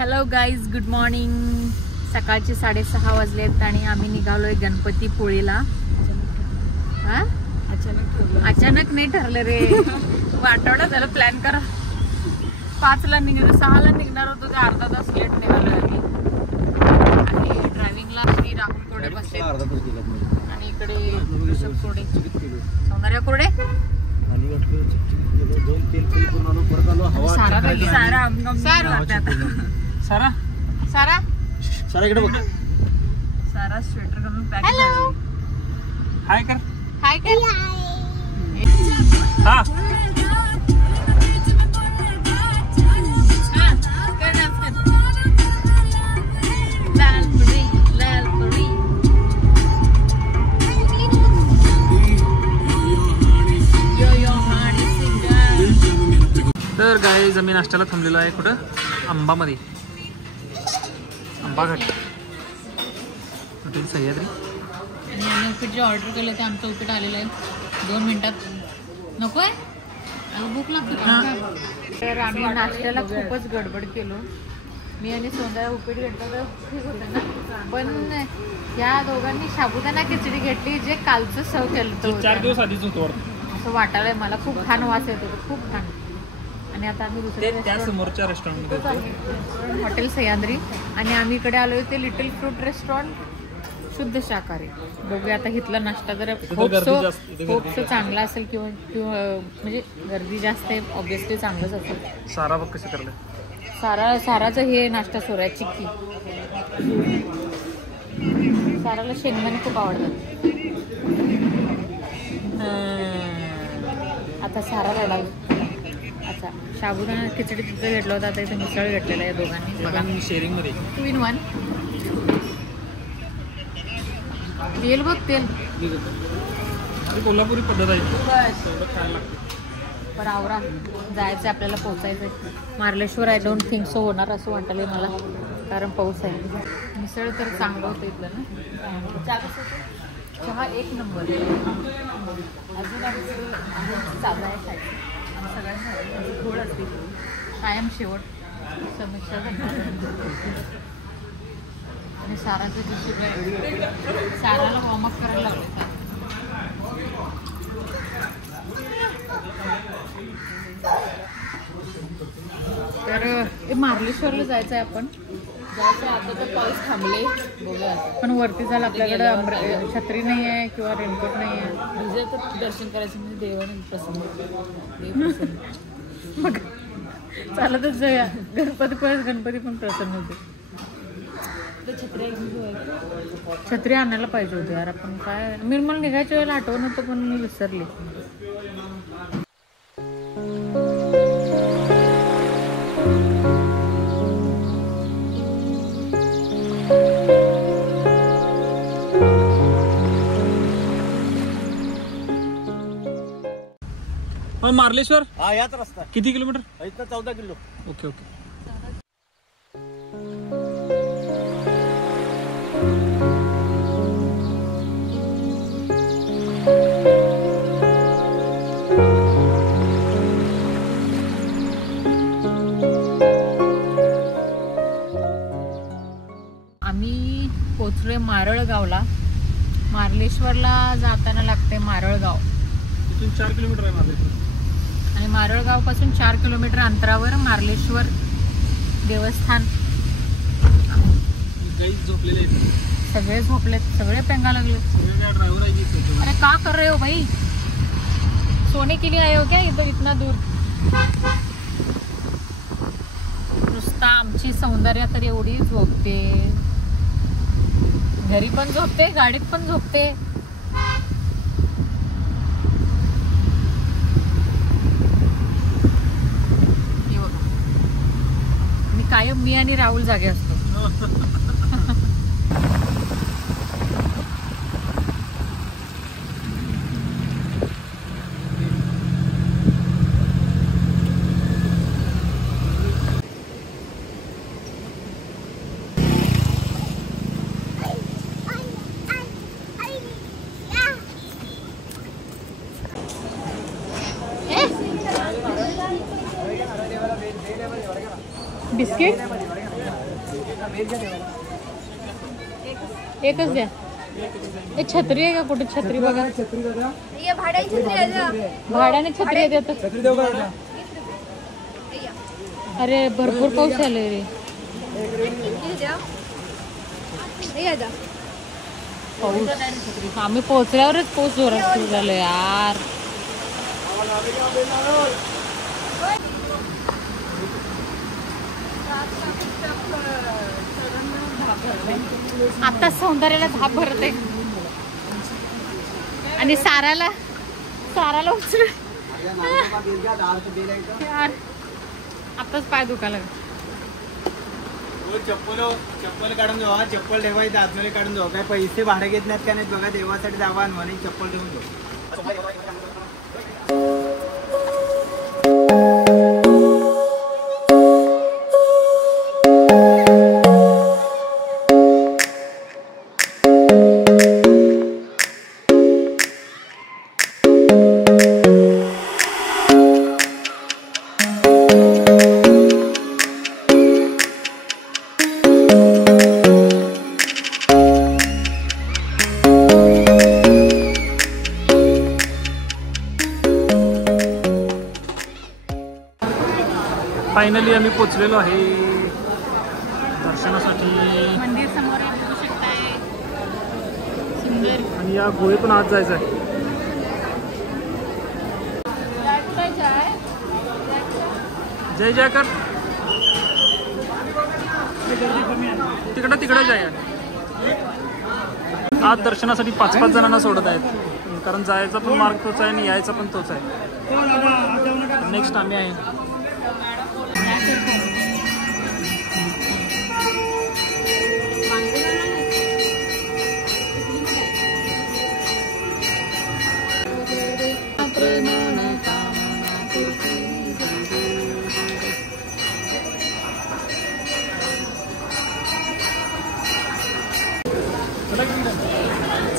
Hello guys, good morning. सकाळचे 6:30 वाजलेत आणि आम्ही निघालोय गणपतीपुळेला. अचानक नाही ठरलं रे. आठवडा झालं प्लॅन करा. 5ला निघालो, 6ला निघणार होतो, ते अर्धा तास लेट निघालोय आम्ही. आणि ड्रायव्हिंगला श्री राहुल कोडे बसले आणि इकडे ऋषभ कोडे, सौंदर्या कोडे, सारा इकडे बघ. सारा स्वेटर घालून पॅक. हाय कर, हाय कर. हा तर गाईज आम्ही नाश्त्याला थांबलेलो आहे कुठं, अंबामध्ये. आंबा घाट हॉटेल सह्याद्री. आणि आम्ही उपीट जे ऑर्डर केलं ते आमचं उपीट आलेलं आहे 2 मिनिटात. नको आहे, भूक लागते. तर आम्ही नाश्त्याला खूपच गडबड केलो. मी आणि सौंदर्या उपीट घेतलं तर ठीक होतं ना, पण या दोघांनी साबुदाणा खिचडी घेतली जे कालचं सर्व केलं 4 दिवस आधीच होतो असं वाटायलंय मला. खूप छान वास येत होता, खूप छान. आणि आता आम्ही दुसऱ्या त्या समोरच्या रेस्टॉरंटमध्ये हॉटेल सह्याद्री. आणि आम्ही इकडे आलोय ते लिटिल फ्रूट रेस्टॉरंट, शुद्ध शाकाहारी. बघूया आता इथला नाश्ता जर खूपसं चांगला असेल किंवा म्हणजे गर्दी जास्त आहे, ऑब्विसली चांगलंच असेल. सारा बघ कसं करलं. साराचं हे नाश्ता सुरू आहे, चिक्की. साराला शेंगदाणे खूप आवडतात. आता सारा रडाल. अच्छा, साबुदाणा खिचडी तिथं घेतलं होतं, आता इथं मिसळ घेतलेलं आहे दोघांनी. बघा शेअरिंग मध्ये 2 in 1. तेल बघ, तेल कोल्हापुरी पद्धत आहे. पण आवरा जायचं आपल्याला, पोचायचं आहे Marleshwar. I don't think so होणार असं वाटलं मला, कारण पाऊस आहे. मिसळ तर चांगलं होतं इथलं ना. चहा 1 नंबर. अजून चालू आहे साईड सगळ्यांना गोड असते कायम शेवट समीक्षा. आणि साराचं दिवशी साराला वॉर्मअप करायला लागलं. तर मार्लेश्वरला जायचं आहे आपण. जायचं आता तर पाऊस थांबले, बघूया. पण वरती झालं आपल्याकडं छत्री नाही आहे किंवा रेनकोट नाही आहे. भिजत तर दर्शन करायचं म्हणजे देवाने प्रसन्न. मग चालतच जाऊया. गणपती पण प्रसन्न होते. छत्री आणायला पाहिजे होती यार आपण. काय मला निघायच्या वेळेला आठवण होतं, पण मी विसरले. मार्लेश्वर हा याच रस्ता. किती किलोमीटर? इथं 14 किलो. Okay okay. आम्ही पोचलोय मारळगावला. मार्लेश्वरला जाताना लागते मारळगाव. 4 किलोमीटर आहे मार्लेश्वर. आणि मारळगाव पासून 4 किलोमीटर अंतरावर मार्लेश्वर देवस्थान. झोपलेले सगळे झोपलेत, सगळे पेंगा लागले. ड्रायव्हर आहे. अरे का कर रहे हो भाई, सोने के लिए आए हो क्या इधर इतना दूर? नुसता आमची सौंदर्या तर एवढी झोपते, घरी पण झोपते, गाडीत पण झोपते. कायम मी आणि राहुल जागे असतो. बिस्किट एकच द्या. ए छत्री आहे का कुठे? छत्री बघा. भाड्याने छत्री देतात. अरे भरपूर पाऊस आले रे. पाऊस आम्ही पोहोचल्यावरच पाऊस जोरात सुरू झालं यार. आता सौंदर्याला धाप भरते आणि साराला उचल यार. आताच पाय दुखायला. चप्पल काढून जावा. चप्पल ठेवायची आतमध्ये काढून जाऊ. काय पैसे भाडे घेत नाहीत का नाहीत बघा. देवासाठी जावा म्हणे चप्पल ठेवून जाऊ. फायनली आम्ही पोचलेलो आहे दर्शनासाठी. मंदिर समोर बघू शकताय. सुंदर. आणि या गुहेतून आत जायचं आहे. जय जयकर. तिकडे जाय. आज दर्शनासाठी 5-5 जणांना सोडत आहेत कारण जायचा पण मार्ग तोच आहे आणि यायचा पण तोच आहे. नेक्स्ट आम्ही आहे.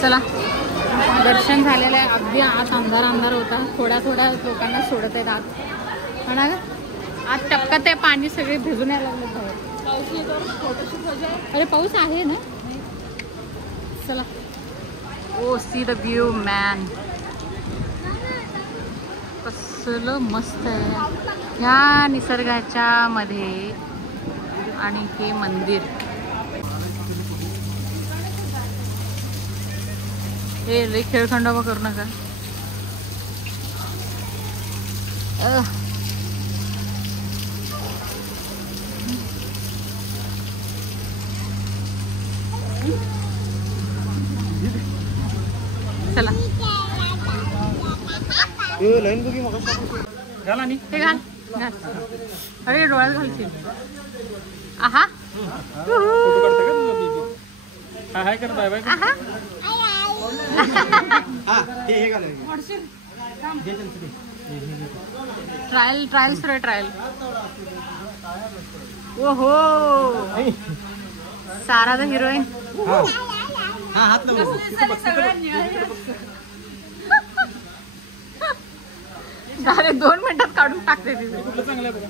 चला दर्शन झालेलं आहे. अगदी आत अंधार होता. थोड्या लोकांना सोडत आहेत आत. म्हणा आत टपकत आहे पाणी. सगळे भिजून यायला लागले बाहेर. अरे पाऊस आहे ना. चला. ओ सी द व्यू मॅन. कसलं मस्त आहे ह्या निसर्गाच्या मध्ये. आणि हे मंदिर. हे लई खेळखंडोबा करू नका. चला घाल आणि हे घाल. अरे डोळ्यात घालशील. आहा फोटो काढता का तुझा दीदी? हाय कर बाय बाय. आहा ट्रायल सुरू आहे. ट्रायल. ओहो सारा द हिरोईन. अरे 2 मिनिटात काढून टाकते ती. कुठलं चांगलं आहे बघा.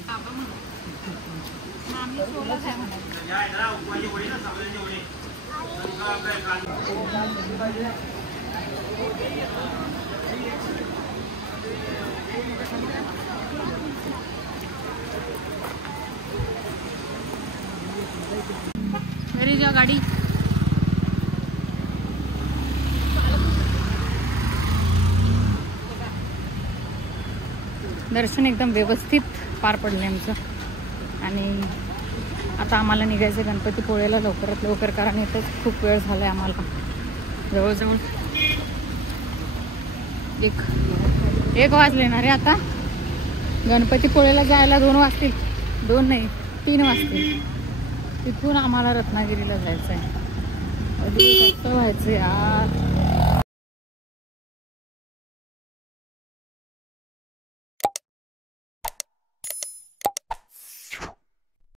मेरी जा गाडी. दर्शन एकदम व्यवस्थित पार पडले आमचं. आणि आता आम्हाला निघायचं गणपतीपुळेला लवकरात लवकर. कारण इथंच खूप वेळ झाला आहे आम्हाला. जवळजवळ 1 वाजले ना रे आता. गणपतीपुळेला जायला 2 वाजतील. 2 नाही 3 वाजतील. तिथून आम्हाला रत्नागिरीला जायचं आहे. कसं व्हायचं यार.